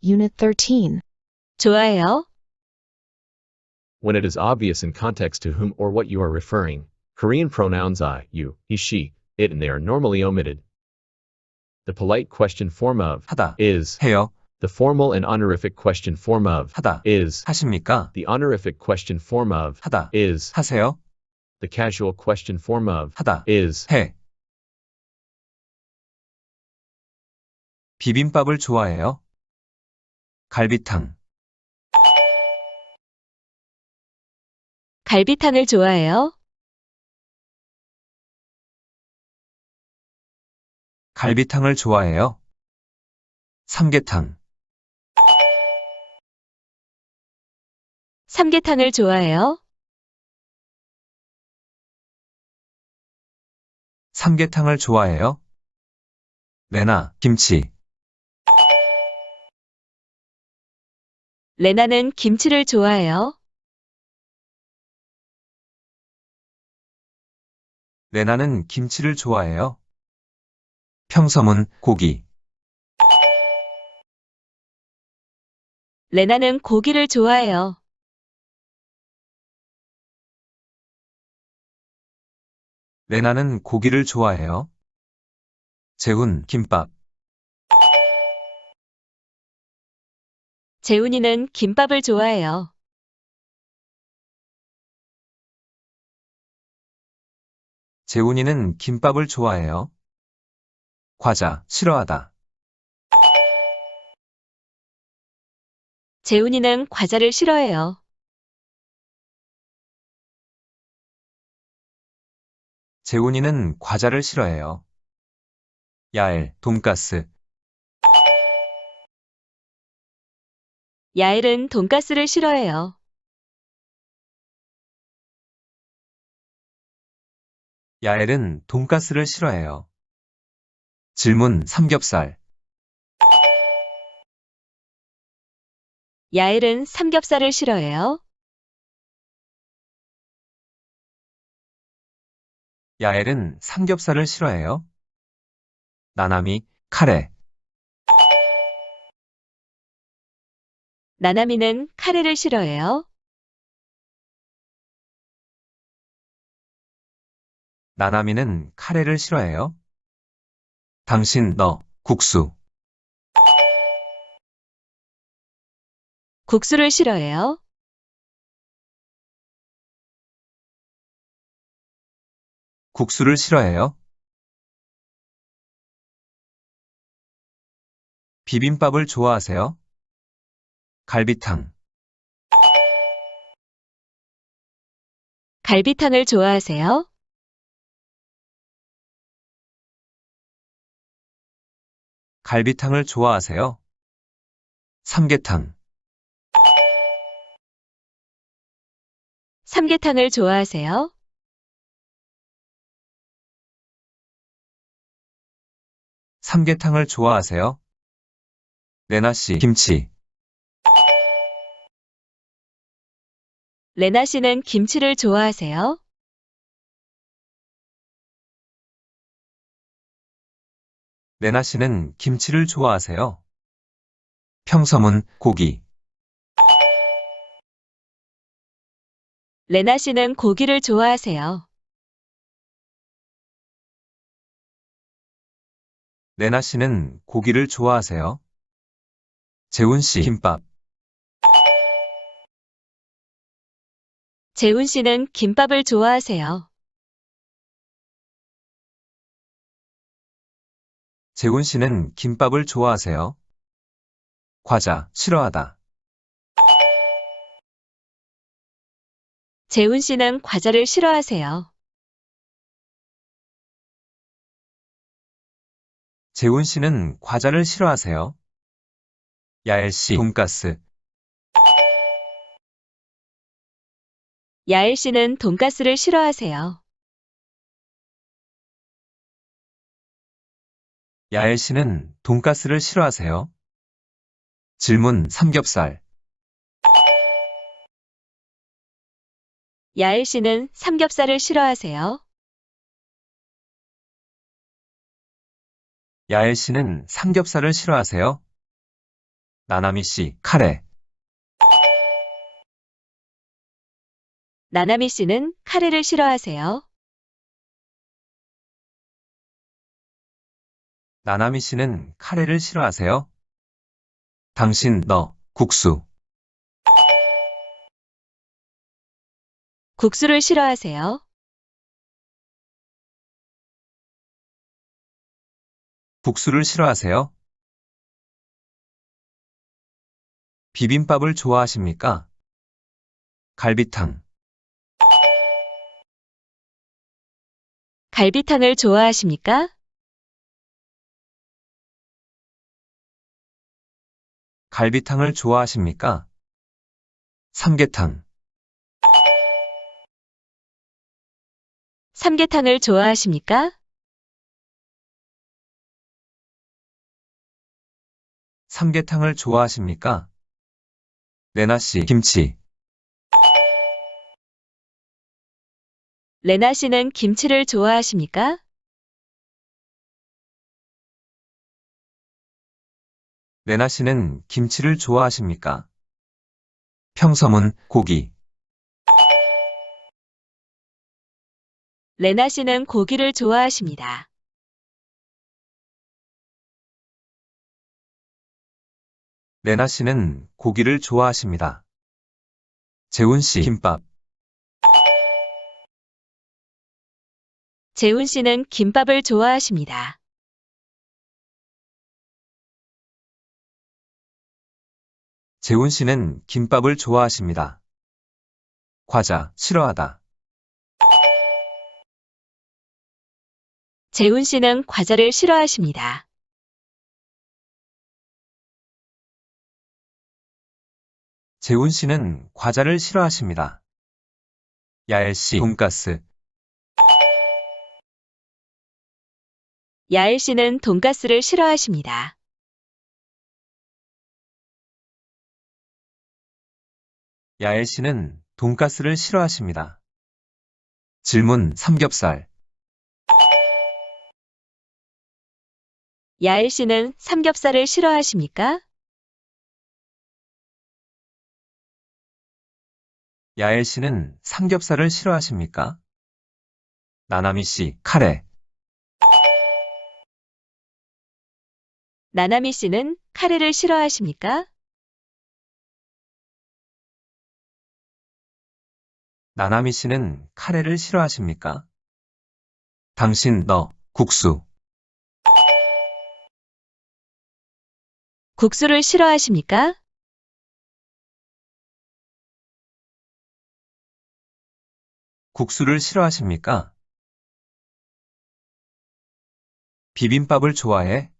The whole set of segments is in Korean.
Unit 13. 좋아해요. When it is obvious in context to whom or what you are referring, Korean pronouns I, you, he, she, it, and they are normally omitted. The polite question form of 하다, is, 해요, the formal and honorific question form of 하다, is, 하십니까? the honorific question form of 하다, is, 하세요, the casual question form of 하다, is. 해. 비빔밥을 좋아해요? 갈비탕, 갈비탕을 좋아해요. 갈비탕을 좋아해요? 삼계탕, 삼계탕을 좋아해요. 삼계탕을 좋아해요? 레나, 김치, 레나는 김치를 좋아해요. 레나는 김치를 좋아해요? 평섬은 고기, 레나는 고기를 좋아해요. 레나는 고기를 좋아해요? 재훈, 김밥, 재훈이는 김밥을 좋아해요. 재훈이는 김밥을 좋아해요? 과자, 싫어하다, 재훈이는 과자를 싫어해요. 재훈이는 과자를 싫어해요. 야엘, 돈가스, 야엘은 돈가스를 싫어해요. 야엘은 돈가스를 싫어해요. 질문, 삼겹살, 야엘은 삼겹살을 싫어해요. 야엘은 삼겹살을 싫어해요. 나나미, 카레, 나나미는 카레를 싫어해요. 나나미는 카레를 싫어해요. 당신, 너, 국수, 국수를 싫어해요. 국수를 싫어해요. 비빔밥을 좋아하세요? 갈비탕, 갈비탕을 좋아하세요? 갈비탕을 좋아하세요? 삼계탕, 삼계탕을 좋아하세요? 삼계탕을 좋아하세요? 레나씨, 김치, 레나 씨는 김치를 좋아하세요? 레나씨는 김치를 좋아하세요? 평섬은 고기, 레나 씨는 고기를 좋아하세요. 레나씨는 고기를 좋아하세요? 재훈씨, 김밥, 재훈 씨는 김밥을 좋아하세요. 재훈씨는 김밥을 좋아하세요? 과자, 싫어하다, 재훈 씨는 과자를 싫어하세요. 재훈씨는 과자를 싫어하세요? 야엘씨, 돈가스, 야엘 씨는 돈가스를 싫어하세요. 야엘씨는 돈가스를 싫어하세요? 질문, 삼겹살, 야엘 씨는 삼겹살을 싫어하세요? 야엘 씨는 삼겹살을 싫어하세요? 나나미 씨, 카레. 나나미 씨는 카레를 싫어하세요. 나나미 씨는 카레를 싫어하세요? 당신, 너, 국수. 국수를 싫어하세요. 국수를 싫어하세요? 비빔밥을 좋아하십니까? 갈비탕. 갈비탕을 좋아하십니까? 갈비탕을 좋아하십니까? 삼계탕. 삼계탕을 좋아하십니까? 삼계탕을 좋아하십니까? 레나 씨, 김치. 레나 씨는 김치를 좋아하십니까? 레나 씨는 김치를 좋아하십니까? 평섬은 고기. 레나 씨는 고기를 좋아하십니다. 레나 씨는 고기를 좋아하십니다. 재훈 씨, 김밥. 재훈 씨는 김밥을 좋아하십니다. 재훈 씨는 김밥을 좋아하십니다. 과자, 싫어하다. 재훈 씨는 과자를 싫어하십니다. 재훈 씨는 과자를 싫어하십니다. 야엘 씨, 돈가스. 야엘 씨는 돈가스를 싫어하십니다. 야엘 씨는 돈가스를 싫어하십니다. 질문, 삼겹살. 야엘 씨는 삼겹살을 싫어하십니까? 야엘 씨는 삼겹살을 싫어하십니까? 나나미 씨, 카레. 나나미 씨는 카레를 싫어하십니까? 나나미 씨는 카레를 싫어하십니까? 당신, 너, 국수. 국수를 싫어하십니까? 국수를 싫어하십니까? 비빔밥을 좋아해?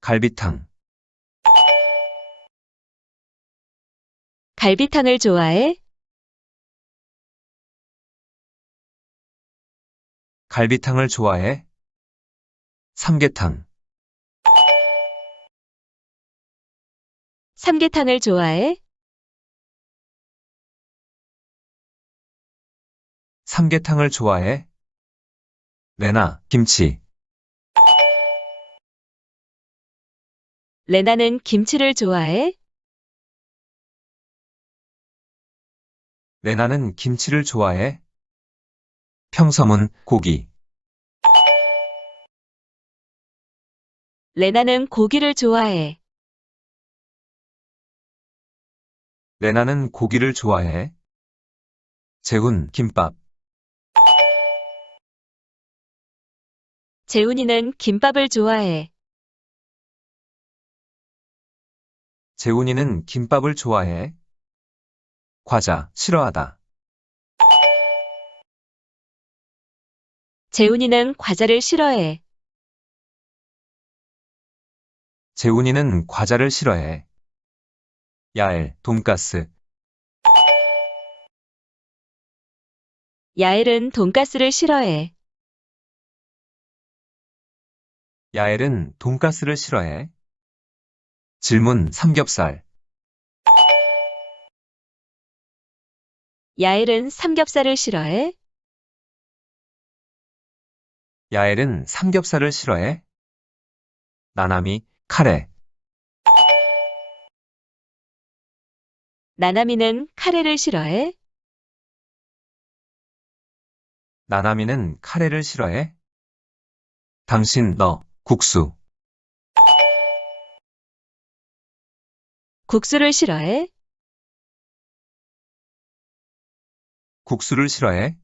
갈비탕. 갈비탕을 좋아해? 갈비탕을 좋아해? 삼계탕. 삼계탕을 좋아해? 삼계탕을 좋아해? 레나, 김치. 레나는 김치를 좋아해? 레나는 김치를 좋아해? 평섬은 고기. 레나는 고기를 좋아해. 레나는 고기를 좋아해? 재훈, 김밥. 재훈이는 김밥을 좋아해. 재훈이는 김밥을 좋아해? 과자, 싫어하다. 재훈이는 과자를 싫어해. 재훈이는 과자를 싫어해. 야엘, 돈가스. 야엘은 돈가스를 싫어해. 야엘은 돈가스를 싫어해. 질문, 삼겹살. 야엘은 삼겹살을 싫어해? 야엘은 삼겹살을 싫어해? 나남이 카레. 나나미는 카레를 싫어해? 나남이는 카레를 싫어해? 당신, 너, 국수. 국수를 싫어해? 국수를 싫어해?